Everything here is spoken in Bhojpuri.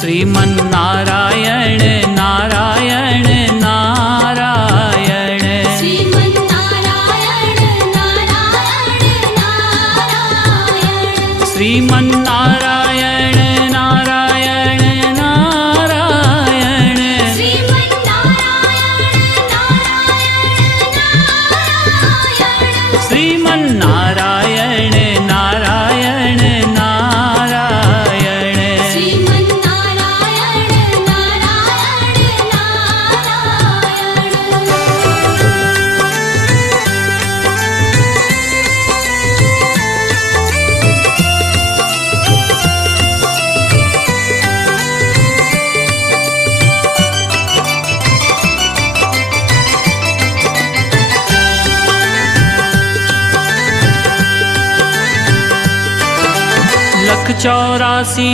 श्रीमन्नारायण नारायण नारायण श्रीमन्नारायण नारायण नारायण श्रीमन्नारायण नारायण नारायण श्रीमन्नारायण नारायण नारायण श्रीमन्नारायण नारायण नारायण लख 84